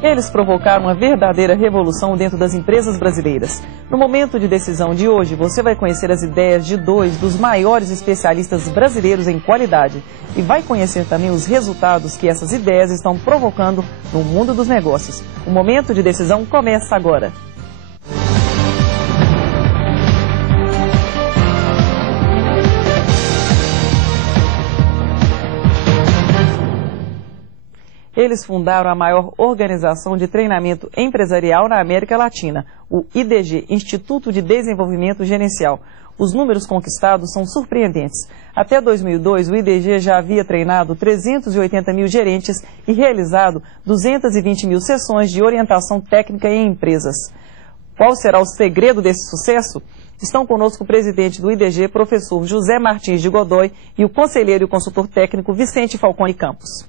Eles provocaram uma verdadeira revolução dentro das empresas brasileiras. No momento de decisão de hoje, você vai conhecer as ideias de dois dos maiores especialistas brasileiros em qualidade e vai conhecer também os resultados que essas ideias estão provocando no mundo dos negócios. O momento de decisão começa agora. Eles fundaram a maior organização de treinamento empresarial na América Latina, o IDG, Instituto de Desenvolvimento Gerencial. Os números conquistados são surpreendentes. Até 2002, o IDG já havia treinado 380 mil gerentes e realizado 220 mil sessões de orientação técnica em empresas. Qual será o segredo desse sucesso? Estão conosco o presidente do IDG, professor José Martins de Godoy, e o conselheiro e consultor técnico Vicente Falcone Campos.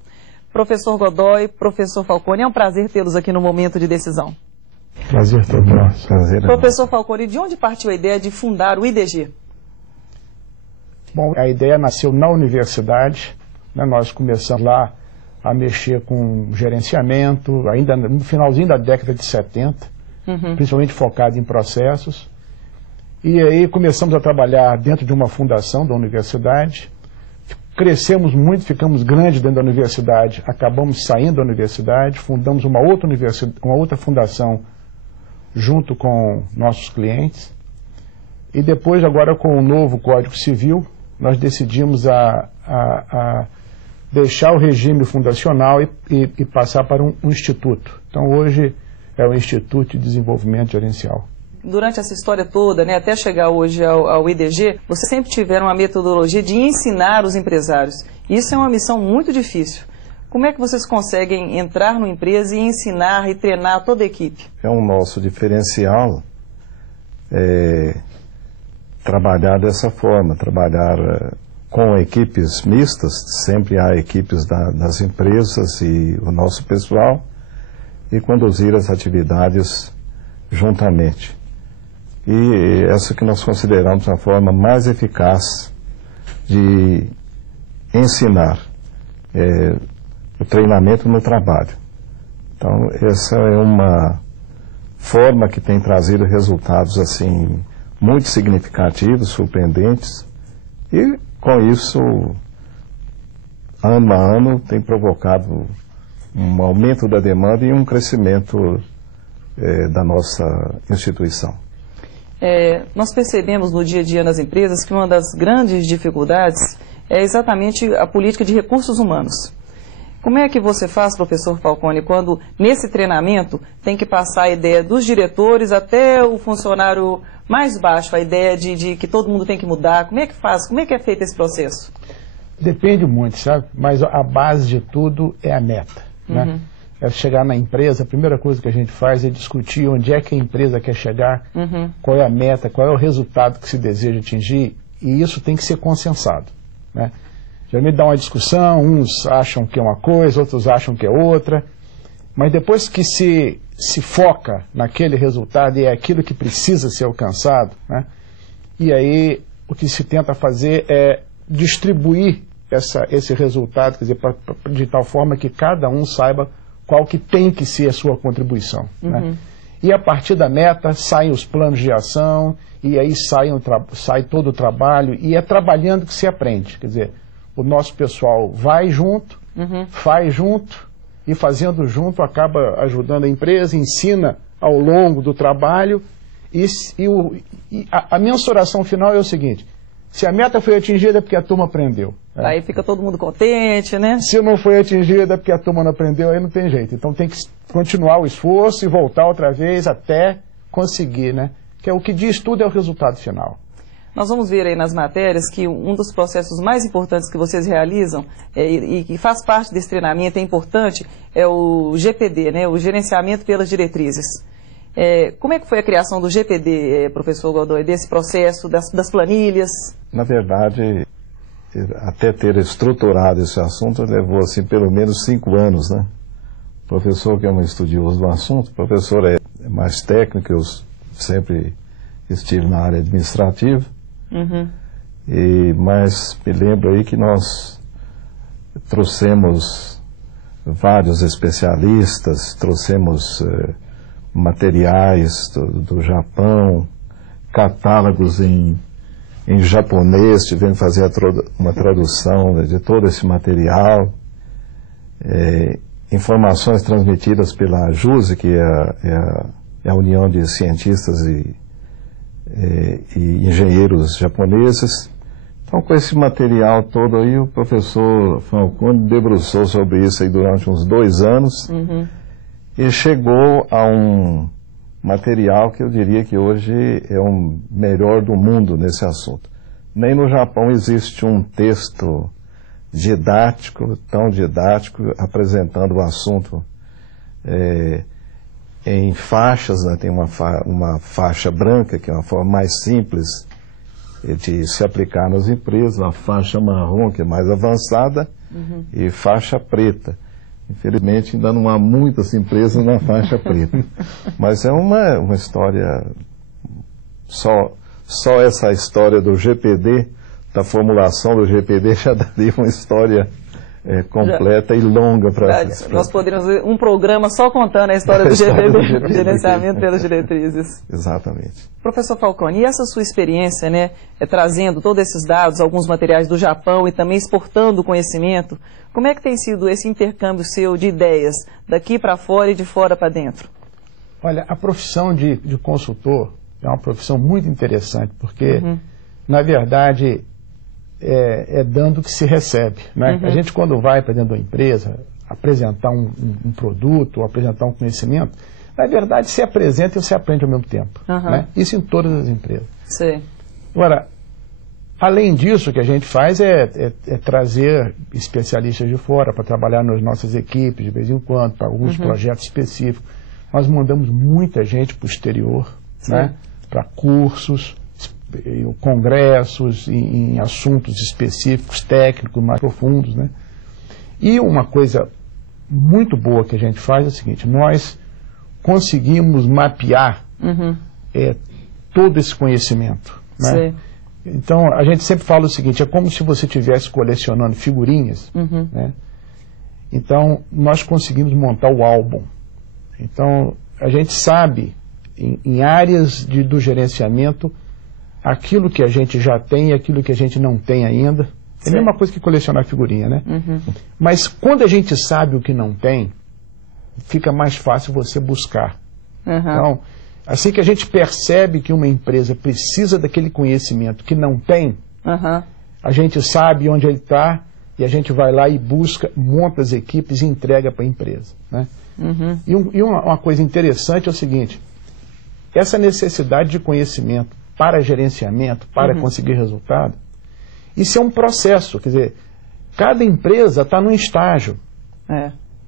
Professor Godoy, professor Falcone, é um prazer tê-los aqui no momento de decisão. Prazer todo nosso. Prazer. Professor Falcone, de onde partiu a ideia de fundar o IDG? Bom, a ideia nasceu na universidade, né? Nós começamos lá a mexer com gerenciamento, ainda no finalzinho da década de 70, principalmente focado em processos. E aí começamos a trabalhar dentro de uma fundação da universidade. Crescemos muito, ficamos grandes dentro da universidade, acabamos saindo da universidade, fundamos uma outra fundação junto com nossos clientes. E depois, agora com o novo Código Civil, nós decidimos a deixar o regime fundacional e passar para um instituto. Então hoje é o Instituto de Desenvolvimento Gerencial. Durante essa história toda, né, até chegar hoje ao IDG, vocês sempre tiveram uma metodologia de ensinar os empresários. Isso é uma missão muito difícil. Como é que vocês conseguem entrar numa empresa e ensinar e treinar toda a equipe? É um nosso diferencial trabalhar dessa forma, trabalhar com equipes mistas, sempre há equipes das empresas e o nosso pessoal, e conduzir as atividades juntamente. E essa que nós consideramos a forma mais eficaz de ensinar o treinamento no trabalho. Então, essa é uma forma que tem trazido resultados assim muito significativos, surpreendentes, e com isso, ano a ano, tem provocado um aumento da demanda e um crescimento da nossa instituição. Nós percebemos no dia a dia nas empresas que uma das grandes dificuldades é exatamente a política de recursos humanos. Como é que você faz, professor Falcone, quando nesse treinamento tem que passar a ideia dos diretores até o funcionário mais baixo, a ideia de que todo mundo tem que mudar? Como é que faz? Como é que é feito esse processo? Depende muito, sabe? Mas a base de tudo é a meta, né? É chegar na empresa, a primeira coisa que a gente faz é discutir onde é que a empresa quer chegar, qual é a meta, qual é o resultado que se deseja atingir, e isso tem que ser consensado, né? Geralmente dá uma discussão, uns acham que é uma coisa, outros acham que é outra, mas depois que se foca naquele resultado e é aquilo que precisa ser alcançado, né? E aí o que se tenta fazer é distribuir esse resultado, quer dizer, de tal forma que cada um saiba qual que tem que ser a sua contribuição, né? E a partir da meta saem os planos de ação, e aí sai todo o trabalho, e é trabalhando que se aprende. Quer dizer, o nosso pessoal vai junto, faz junto, e fazendo junto acaba ajudando a empresa, ensina ao longo do trabalho, e a mensuração final é o seguinte: se a meta foi atingida é porque a turma aprendeu. Aí fica todo mundo contente, né? Se não foi atingida é porque a turma não aprendeu, aí não tem jeito. Então tem que continuar o esforço e voltar outra vez até conseguir, né? Que é o que diz tudo, é o resultado final. Nós vamos ver aí nas matérias que um dos processos mais importantes que vocês realizam e que faz parte desse treinamento, é importante, é o GPD, né? O Gerenciamento pelas Diretrizes. Como é que foi a criação do GPD, professor Godoy, desse processo, das planilhas? Na verdade, até ter estruturado esse assunto levou assim pelo menos 5 anos, né? O professor, que é um estudioso do assunto, o professor é mais técnico, eu sempre estive na área administrativa, mas me lembro aí que nós trouxemos vários especialistas, trouxemos materiais do Japão, catálogos em japonês, tivemos que fazer uma tradução de todo esse material, informações transmitidas pela JUSE, que é a União de Cientistas e Engenheiros Japoneses. Então, com esse material todo aí, o professor Falcone debruçou sobre isso aí durante uns 2 anos e chegou a um material que eu diria que hoje é o melhor do mundo nesse assunto. Nem no Japão existe um texto tão didático, apresentando o assunto em faixas, né? Tem uma faixa branca, que é uma forma mais simples de se aplicar nas empresas, uma faixa marrom, que é mais avançada, e faixa preta. Infelizmente, ainda não há muitas empresas na faixa preta. Mas é uma história, só essa história do GPD, da formulação do GPD, já daria uma história completa e longa para... Nós poderíamos ver um programa só contando a história do GPD, gerenciamento pelas diretrizes. Exatamente. Professor Falcone, e essa sua experiência, né, trazendo todos esses dados, alguns materiais do Japão e também exportando o conhecimento, como é que tem sido esse intercâmbio seu de ideias, daqui para fora e de fora para dentro? Olha, a profissão de consultor é uma profissão muito interessante, porque, na verdade, é dando que se recebe, né? A gente, quando vai para dentro da empresa apresentar um produto ou apresentar um conhecimento, na verdade se apresenta e você aprende ao mesmo tempo, né? Isso em todas as empresas. Sim. Agora, além disso, o que a gente faz é trazer especialistas de fora para trabalhar nas nossas equipes de vez em quando, para alguns projetos específicos. Nós mandamos muita gente para o exterior, né? Para cursos, congressos em assuntos específicos, técnicos, mais profundos, né? E uma coisa muito boa que a gente faz é o seguinte: nós conseguimos mapear todo esse conhecimento, né? Então, a gente sempre fala o seguinte: é como se você estivesse colecionando figurinhas, né? Então, nós conseguimos montar o álbum. Então, a gente sabe, em áreas do gerenciamento, aquilo que a gente já tem e aquilo que a gente não tem ainda. É a mesma coisa que colecionar figurinha, né? Mas quando a gente sabe o que não tem, fica mais fácil você buscar. Então, assim que a gente percebe que uma empresa precisa daquele conhecimento que não tem, a gente sabe onde ele está e a gente vai lá e busca, monta as equipes e entrega para a empresa, né? E uma coisa interessante é o seguinte: essa necessidade de conhecimento para gerenciamento, para conseguir resultado, isso é um processo. Quer dizer, cada empresa está num estágio.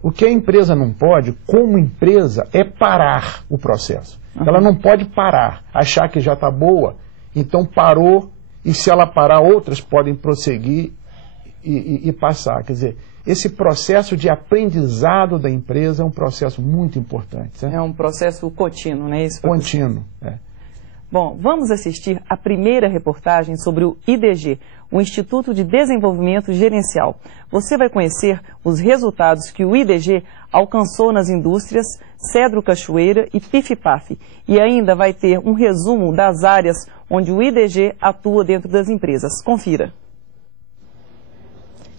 O que a empresa não pode, como empresa, é parar o processo. Ela não pode parar, achar que já está boa, então parou, e se ela parar, outras podem prosseguir e passar. Quer dizer, esse processo de aprendizado da empresa é um processo muito importante, certo? É um processo contínuo, não é isso? Contínuo, Bom, vamos assistir a primeira reportagem sobre o IDG, o Instituto de Desenvolvimento Gerencial. Você vai conhecer os resultados que o IDG alcançou nas indústrias Cedro Cachoeira e Pif-Paf. E ainda vai ter um resumo das áreas onde o IDG atua dentro das empresas. Confira.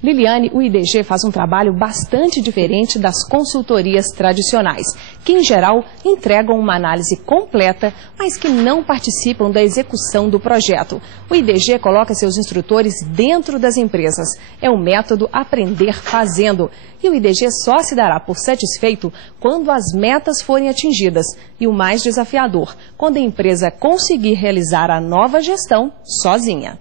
Liliane, o IDG faz um trabalho bastante diferente das consultorias tradicionais, que em geral entregam uma análise completa, mas que não participam da execução do projeto. O IDG coloca seus instrutores dentro das empresas. É o método aprender fazendo. E o IDG só se dará por satisfeito quando as metas forem atingidas. E o mais desafiador, quando a empresa conseguir realizar a nova gestão sozinha.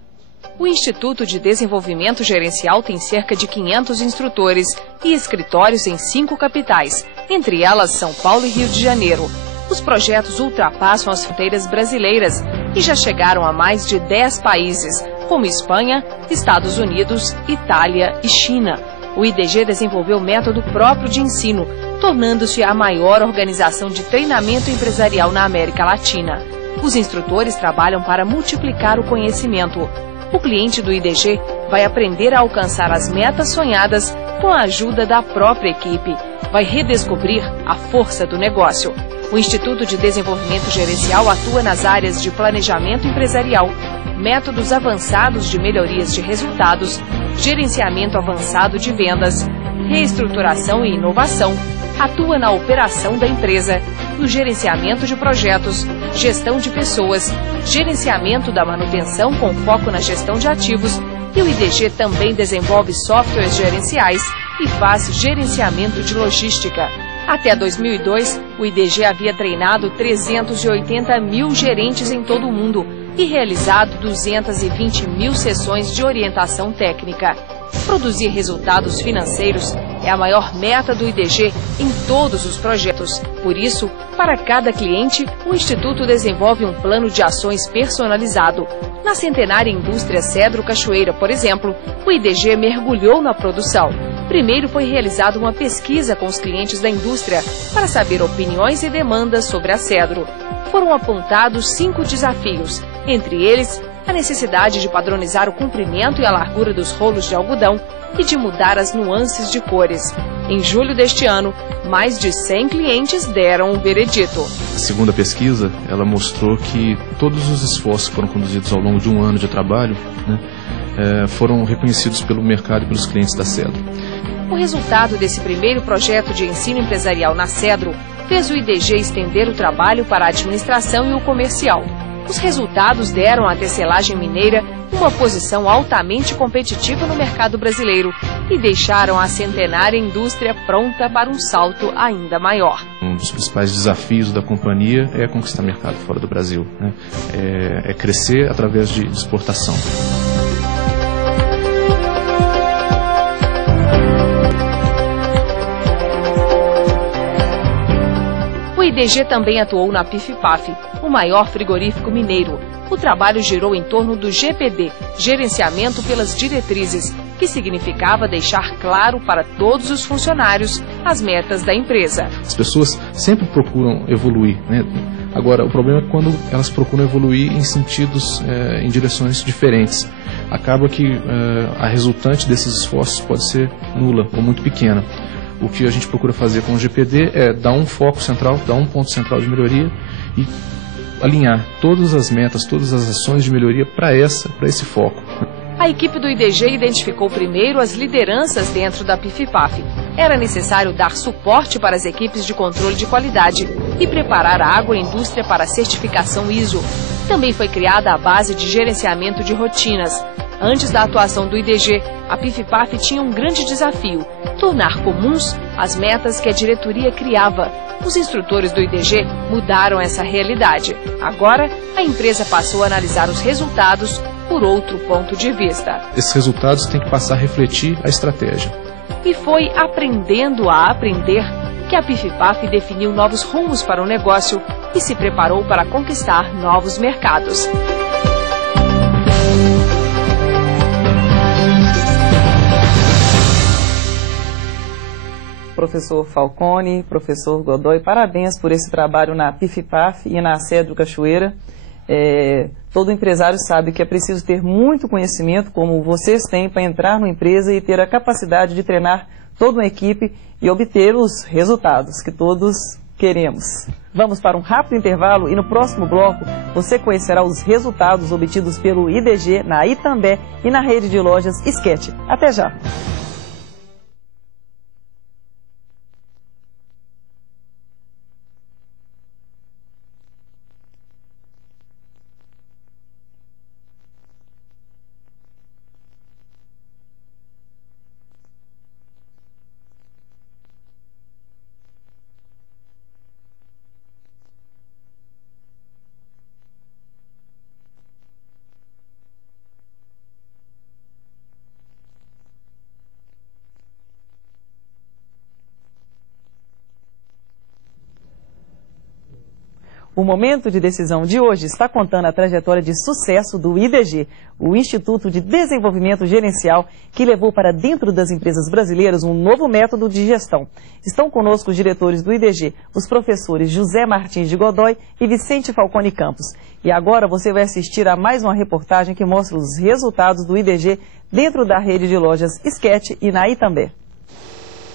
O Instituto de Desenvolvimento Gerencial tem cerca de 500 instrutores e escritórios em 5 capitais, entre elas São Paulo e Rio de Janeiro. Os projetos ultrapassam as fronteiras brasileiras e já chegaram a mais de 10 países, como Espanha, Estados Unidos, Itália e China. O IDG desenvolveu método próprio de ensino, tornando-se a maior organização de treinamento empresarial na América Latina. Os instrutores trabalham para multiplicar o conhecimento. O cliente do IDG vai aprender a alcançar as metas sonhadas com a ajuda da própria equipe. Vai redescobrir a força do negócio. O Instituto de Desenvolvimento Gerencial atua nas áreas de planejamento empresarial, métodos avançados de melhorias de resultados, gerenciamento avançado de vendas, reestruturação e inovação, atua na operação da empresa, no gerenciamento de projetos, gestão de pessoas, gerenciamento da manutenção com foco na gestão de ativos, e o IDG também desenvolve softwares gerenciais e faz gerenciamento de logística. Até 2002, o IDG havia treinado 380 mil gerentes em todo o mundo e realizado 220 mil sessões de orientação técnica. Produzir resultados financeiros é a maior meta do IDG em todos os projetos. Por isso, para cada cliente, o Instituto desenvolve um plano de ações personalizado. Na centenária indústria Cedro Cachoeira, por exemplo, o IDG mergulhou na produção. Primeiro foi realizada uma pesquisa com os clientes da indústria para saber opiniões e demandas sobre a Cedro. Foram apontados 5 desafios, entre eles a necessidade de padronizar o comprimento e a largura dos rolos de algodão e de mudar as nuances de cores. Em julho deste ano, mais de 100 clientes deram o veredito. A segunda pesquisa, ela mostrou que todos os esforços que foram conduzidos ao longo de um ano de trabalho, foram reconhecidos pelo mercado e pelos clientes da Cedro. O resultado desse primeiro projeto de ensino empresarial na Cedro fez o IDG estender o trabalho para a administração e o comercial. Os resultados deram à tecelagem mineira uma posição altamente competitiva no mercado brasileiro e deixaram a centenária indústria pronta para um salto ainda maior. Um dos principais desafios da companhia é conquistar mercado fora do Brasil, é crescer através de exportação. O IDG também atuou na PIF-PAF, o maior frigorífico mineiro. O trabalho girou em torno do GPD, Gerenciamento pelas Diretrizes, que significava deixar claro para todos os funcionários as metas da empresa. As pessoas sempre procuram evoluir, Agora, o problema é quando elas procuram evoluir em sentidos, em direções diferentes. Acaba que a resultante desses esforços pode ser nula ou muito pequena. O que a gente procura fazer com o GPD é dar um foco central, dar um ponto central de melhoria e alinhar todas as metas, todas as ações de melhoria para esse foco. A equipe do IDG identificou primeiro as lideranças dentro da PIF-PAF. Era necessário dar suporte para as equipes de controle de qualidade e preparar a agroindústria para a certificação ISO. Também foi criada a base de gerenciamento de rotinas. Antes da atuação do IDG, a PIF-PAF tinha um grande desafio: tornar comuns as metas que a diretoria criava. Os instrutores do IDG mudaram essa realidade. Agora, a empresa passou a analisar os resultados por outro ponto de vista. Esses resultados têm que passar a refletir a estratégia. E foi aprendendo a aprender que a PIF-PAF definiu novos rumos para o negócio e se preparou para conquistar novos mercados. Professor Falcone, professor Godoy, parabéns por esse trabalho na PIF-PAF e na Cedro Cachoeira. Todo empresário sabe que é preciso ter muito conhecimento, como vocês têm, para entrar numa empresa e ter a capacidade de treinar toda uma equipe e obter os resultados que todos queremos. Vamos para um rápido intervalo e no próximo bloco você conhecerá os resultados obtidos pelo IDG na Itambé e na rede de lojas Sketch. Até já! O momento de decisão de hoje está contando a trajetória de sucesso do IDG, o Instituto de Desenvolvimento Gerencial, que levou para dentro das empresas brasileiras um novo método de gestão. Estão conosco os diretores do IDG, os professores José Martins de Godoy e Vicente Falcone Campos. E agora você vai assistir a mais uma reportagem que mostra os resultados do IDG dentro da rede de lojas Sketch e na Itambé.